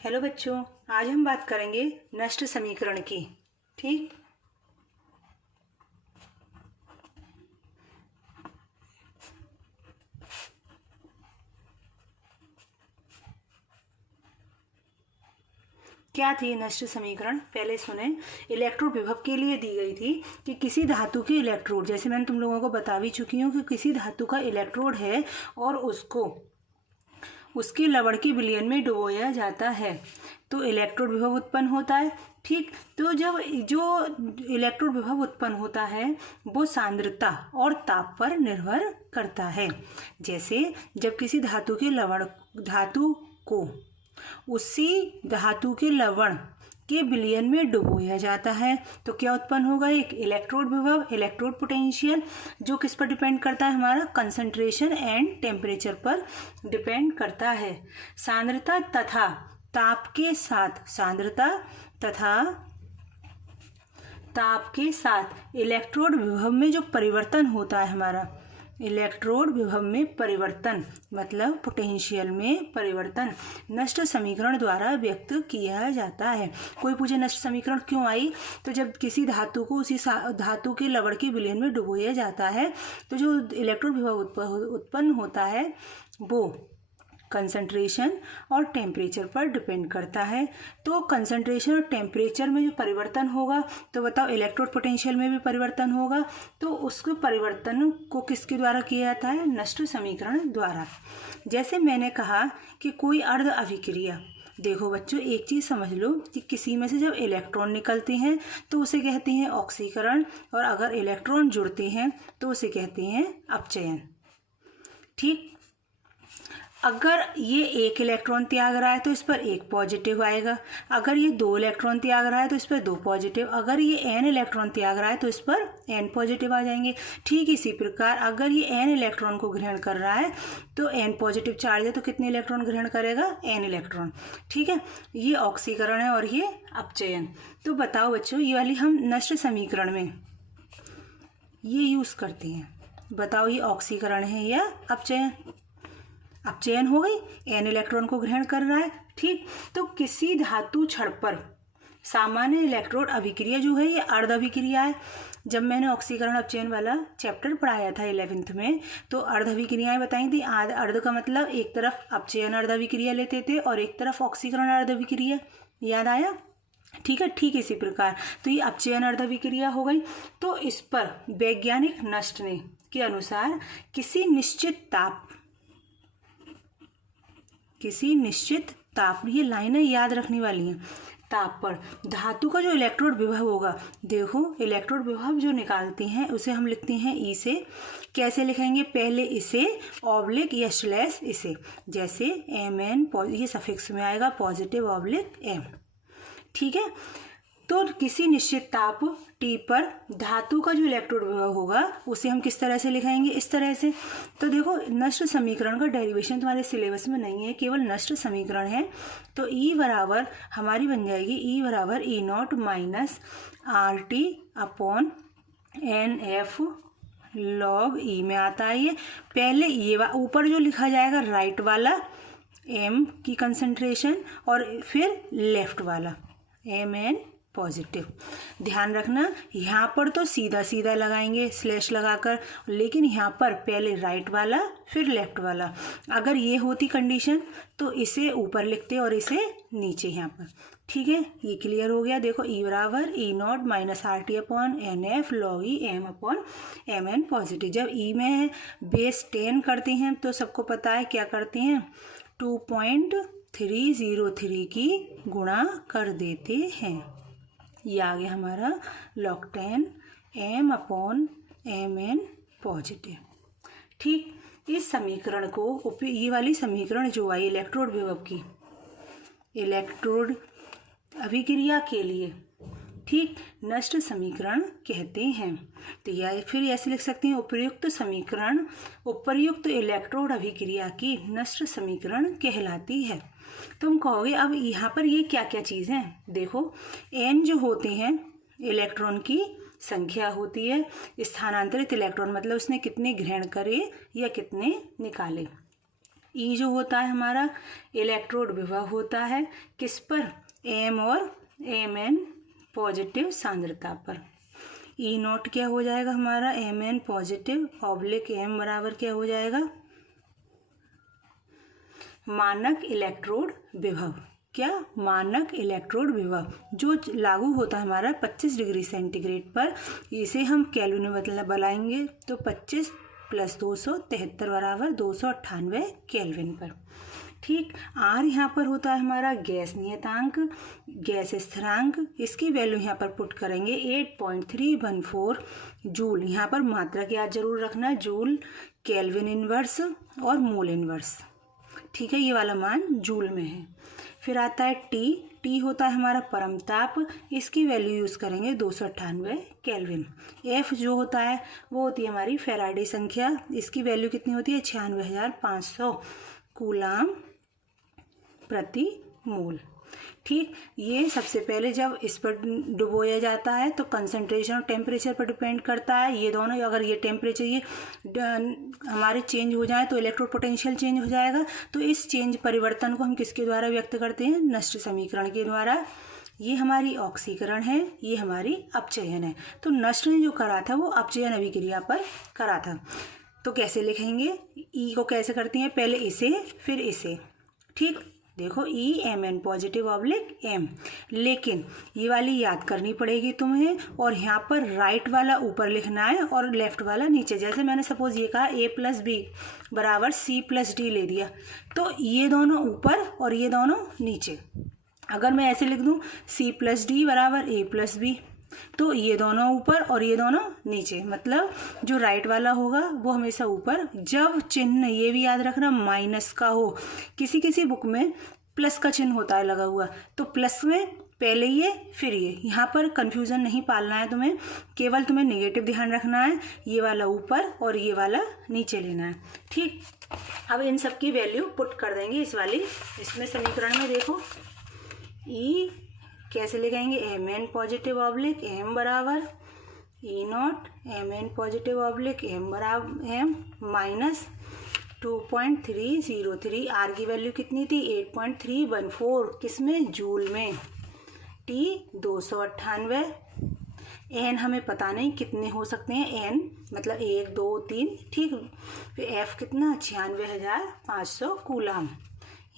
Hello बच्चों, आज हम बात करेंगे नष्ट समीकरण की। ठीक, क्या थी नष्ट समीकरण? पहले सुने। इलेक्ट्रोड विभव के लिए दी गई थी कि किसी धातु के इलेक्ट्रोड, जैसे मैंने तुम लोगों को बता भी चुकी हूँ कि किसी धातु का इलेक्ट्रोड है और उसको उसके लवण के विलयन में डुबोया जाता है तो इलेक्ट्रोड विभव उत्पन्न होता है। ठीक, तो जब जो इलेक्ट्रोड विभव उत्पन्न होता है वो सांद्रता और ताप पर निर्भर करता है। जैसे जब किसी धातु को उसी धातु के लवण के विलयन में डुबोया जाता है तो क्या उत्पन्न होगा? एक इलेक्ट्रोड विभव, इलेक्ट्रोड पोटेंशियल, जो किस पर डिपेंड करता है? हमारा कंसंट्रेशन एंड टेम्परेचर पर डिपेंड करता है। सांद्रता तथा ताप के साथ, सांद्रता तथा ताप के साथ इलेक्ट्रोड विभव में जो परिवर्तन होता है, हमारा इलेक्ट्रोड विभव में परिवर्तन मतलब पोटेंशियल में परिवर्तन नष्ट समीकरण द्वारा व्यक्त किया जाता है। कोई पूछे नष्ट समीकरण क्यों आई, तो जब किसी धातु को उसी धातु के लवण के विलयन में डुबोया जाता है तो जो इलेक्ट्रोड विभव उत्पन्न होता है वो कंसंट्रेशन और टेम्परेचर पर डिपेंड करता है। तो कंसंट्रेशन और टेम्परेचर में जो परिवर्तन होगा तो बताओ इलेक्ट्रोड पोटेंशियल में भी परिवर्तन होगा। तो उसके परिवर्तन को किसके द्वारा किया जाता है? नष्ट समीकरण द्वारा। जैसे मैंने कहा कि कोई अर्ध अभिक्रिया, देखो बच्चों एक चीज़ समझ लो कि किसी में से जब इलेक्ट्रॉन निकलते हैं तो उसे कहते हैं ऑक्सीकरण, और अगर इलेक्ट्रॉन जुड़ते हैं तो उसे कहते हैं अपचयन। ठीक, अगर ये एक इलेक्ट्रॉन त्याग रहा है तो इस पर एक पॉजिटिव आएगा, अगर ये दो इलेक्ट्रॉन त्याग रहा है तो इस पर दो पॉजिटिव, अगर ये n इलेक्ट्रॉन त्याग रहा है तो इस पर n पॉजिटिव आ जाएंगे। ठीक इसी प्रकार अगर ये n इलेक्ट्रॉन को ग्रहण कर रहा है तो n पॉजिटिव चार्ज है तो कितने इलेक्ट्रॉन ग्रहण करेगा? n electron. ठीक है, ये ऑक्सीकरण है और ये अपचयन। तो बताओ बच्चों, ये वाली हम नष्ट समीकरण में ये यूज़ करते हैं। बताओ ये ऑक्सीकरण है या अपचयन? अपचयन हो गई, n इलेक्ट्रॉन को ग्रहण कर रहा है। ठीक, तो किसी धातु छड़ पर सामान्य इलेक्ट्रोड अभिक्रिया जो है ये अर्ध अभिक्रिया है। जब मैंने ऑक्सीकरण अपचयन वाला चैप्टर पढ़ाया था 11th में तो अर्ध अभिक्रियाएं बताई थी। अर्ध का मतलब एक तरफ अपचयन अर्ध अभिक्रिया लेते थे और एक तरफ ऑक्सीकरण अर्ध अभिक्रिया, याद आया? ठीक है, ठीक इसी प्रकार तो ये अपचयन अर्ध अभिक्रिया हो गई। तो इस पर वैज्ञानिक नष्ट ने के अनुसार किसी निश्चित ताप, ये लाइनें याद रखने वाली हैं, ताप पर धातु का जो इलेक्ट्रोड विभव होगा, देखो इलेक्ट्रोड विभव जो निकालते हैं उसे हम लिखते हैं ई से। कैसे लिखेंगे? पहले इसे ऑब्लिक या स्लैश इसे, जैसे Mn ये सफिक्स में आएगा पॉजिटिव ऑब्लिक M। ठीक है, तो किसी निश्चित ताप T पर धातु का जो इलेक्ट्रोड विभव होगा उसे हम किस तरह से लिखाएंगे? इस तरह से। तो देखो नष्ट समीकरण का डेरिवेशन तुम्हारे सिलेबस में नहीं है, केवल नष्ट समीकरण है। तो E बराबर हमारी बन जाएगी E बराबर E0 minus RT upon NF log E में आता है ये। पहले ये ऊपर जो लिखा जाएगा राइट वाला M की कंसंट्रेशन और फिर लेफ्ट वाला Mn पॉजिटिव। ध्यान रखना यहाँ पर तो सीधा सीधा लगाएंगे स्लैश लगाकर, लेकिन यहाँ पर पहले राइट वाला फिर लेफ्ट वाला। अगर ये होती कंडीशन तो इसे ऊपर लिखते और इसे नीचे यहाँ पर। ठीक है, ये क्लियर हो गया। देखो E बराबर E0 minus RT upon NF log E M upon Mn positive. जब E में है बेस 10 करते हैं तो सबको पता है क्या करते हैं, 2.303 की गुणा कर देते हैं। ये आ गया हमारा log 10 M upon Mn positive. ठीक, इस समीकरण को ये वाली समीकरण जो आई इलेक्ट्रोड विभव की, इलेक्ट्रोड अभिक्रिया के लिए, ठीक, नष्ट समीकरण कहते हैं। तो या फिर ऐसे लिख सकते हैं उपर्युक्त इलेक्ट्रोड अभिक्रिया की नष्ट समीकरण कहलाती है। तुम कहोगे अब यहाँ पर ये क्या क्या चीज़ हैं? देखो n जो होते हैं इलेक्ट्रॉन की संख्या होती है, स्थानांतरित इलेक्ट्रॉन मतलब उसने कितने ग्रहण करे या कितने निकाले। ई जो होता है हमारा इलेक्ट्रोड विभव होता है किस पर, एम और एम एन पॉजिटिव सांद्रता पर। ई नॉट क्या हो जाएगा हमारा, M N positive oblique M बराबर क्या हो जाएगा, मानक इलेक्ट्रोड विभव। क्या, मानक इलेक्ट्रोड विभव जो लागू होता है हमारा 25 डिग्री सेंटीग्रेड पर। इसे हम केल्विन में बनाएंगे तो 25 + 273 बराबर 298 केल्विन पर। ठीक, आर यहाँ पर होता है हमारा गैस नियतांक, गैस स्थिरांक। इसकी वैल्यू यहाँ पर पुट करेंगे 8.314 जूल। यहाँ पर मात्रा की याद जरूर रखना, जूल, केल्विन इनवर्स और मोल इनवर्स। ठीक है, ये वाला मान जूल में है। फिर आता है टी होता है हमारा परम ताप। इसकी वैल्यू यूज़ करेंगे 298 केल्विन। एफ जो होता है वो होती है हमारी फैराडे संख्या। इसकी वैल्यू कितनी होती है, 96,500 कूलाम प्रति मोल। ठीक, ये सबसे पहले जब इस पर डुबोया जाता है तो कंसंट्रेशन और टेम्परेचर पर डिपेंड करता है। ये दोनों, अगर ये टेम्परेचर ये हमारे चेंज हो जाए तो इलेक्ट्रोड पोटेंशियल चेंज हो जाएगा। तो इस चेंज परिवर्तन को हम किसके द्वारा व्यक्त करते हैं, नष्ट समीकरण के द्वारा। ये हमारी ऑक्सीकरण है, ये हमारी अपचयन है। तो नष्ट ने जो करा था वो अपचयन अभिक्रिया पर करा था। तो कैसे लिखेंगे, ई को कैसे करते हैं, पहले इसे फिर इसे। ठीक, देखो E M N positive oblique M, लेकिन ये वाली याद करनी पड़ेगी तुम्हें। और यहाँ पर राइट वाला ऊपर लिखना है और लेफ्ट वाला नीचे। जैसे मैंने सपोज ये कहा a + b बराबर c + d ले दिया, तो ये दोनों ऊपर और ये दोनों नीचे। अगर मैं ऐसे लिख दूँ c + d बराबर a + b, तो ये दोनों ऊपर और ये दोनों नीचे, मतलब जो राइट वाला होगा वो हमेशा ऊपर। जब चिन्ह ये भी याद रखना माइनस का हो, किसी किसी बुक में प्लस का चिन्ह होता है लगा हुआ, तो प्लस में पहले ये फिर ये। यहाँ पर कंफ्यूजन नहीं पालना है तुम्हें, केवल तुम्हें नेगेटिव ध्यान रखना है। ये वाला ऊपर और ये वाला नीचे लेना है। ठीक, अब इन सब की वैल्यू पुट कर देंगे इसमें समीकरण में। देखो ई कैसे लिखेंगे, M N positive oblique M बराबर E naught M N positive oblique M बराबर एम माइनस 2.303। आर की वैल्यू कितनी थी, 8.314, किसमें, जूल में। टी 298। एन हमें पता नहीं कितने हो सकते हैं, एन मतलब 1 2 3। ठीक, फिर एफ कितना, 96,500 कूलाम।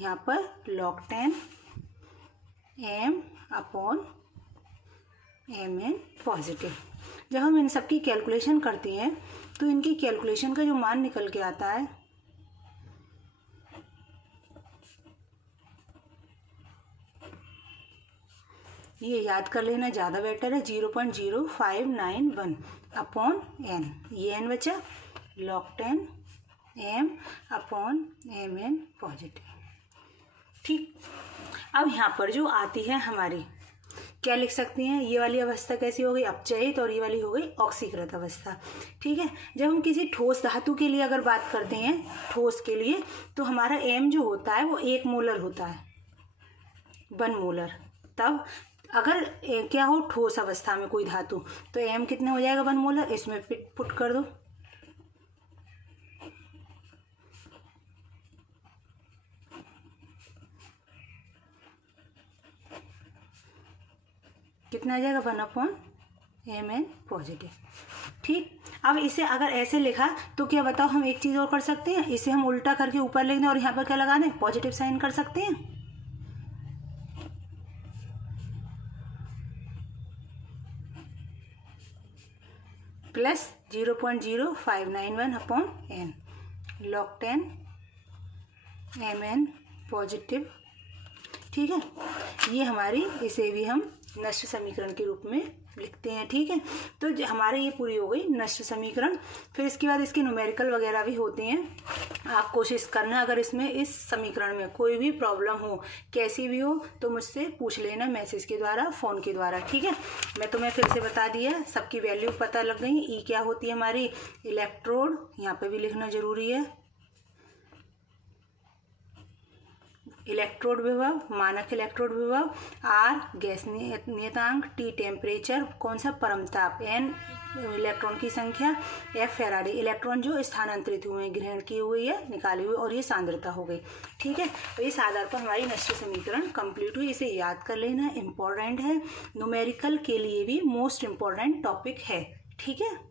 यहाँ पर log 10 M upon M N positive. जब हम इन सब की कैलकुलेशन करते हैं तो इनकी कैलकुलेशन का जो मान निकल के आता है, ये याद कर लेना ज़्यादा बेटर है, 0.0591 अपॉन एन। ये एन बचा, log 10 M upon M N positive. ठीक, अब यहाँ पर जो आती है हमारी, क्या लिख सकते हैं, ये वाली अवस्था कैसी हो गई, अपचयित, और ये वाली हो गई ऑक्सीकृत अवस्था। ठीक है, जब हम किसी ठोस धातु के लिए अगर बात करते हैं, ठोस के लिए, तो हमारा एम जो होता है वो 1 मोलर होता है, 1 मोलर। तब अगर क्या हो ठोस अवस्था में कोई धातु, तो एम कितने हो जाएगा, 1 मोलर। इसमें पुट कर दो, कितना आ जाएगा, 1/mn पॉजिटिव। ठीक, अब इसे अगर ऐसे लिखा तो क्या बताओ, हम एक चीज़ और कर सकते हैं, इसे हम उल्टा करके ऊपर लिख दें और यहाँ पर क्या लगा दें, पॉजिटिव साइन कर सकते हैं। Plus 0.0591 upon N, log 10 mn positive. ठीक है, ये हमारी, इसे भी हम नष्ट समीकरण के रूप में लिखते हैं। ठीक है, तो हमारे ये पूरी हो गई नष्ट समीकरण। फिर इसके बाद इसके न्यूमेरिकल वगैरह भी होते हैं। आप कोशिश करना, अगर इसमें इस समीकरण में कोई भी प्रॉब्लम हो, कैसी भी हो, तो मुझसे पूछ लेना मैसेज के द्वारा, फ़ोन के द्वारा। ठीक है, मैं तुम्हें फिर से बता दिया, सबकी वैल्यू पता लग गई। ई क्या होती है हमारी, इलेक्ट्रोड, यहाँ पर भी लिखना जरूरी है, इलेक्ट्रोड विभव, मानक इलेक्ट्रोड विभव, आर गैस नियतांक, टी टेम्परेचर, कौन सा, परम ताप, एन इलेक्ट्रॉन की संख्या, एफ फैराडे इलेक्ट्रॉन जो स्थानांतरित हुए हैं, ग्रहण की हुई है, निकाली हुई, और ये सांद्रता हो गई। ठीक है, तो इस आधार पर हमारी नष्ट समीकरण कंप्लीट हुई। इसे याद कर लेना, इम्पोर्टेंट है, न्यूमेरिकल के लिए भी मोस्ट इम्पोर्टेंट टॉपिक है। ठीक है।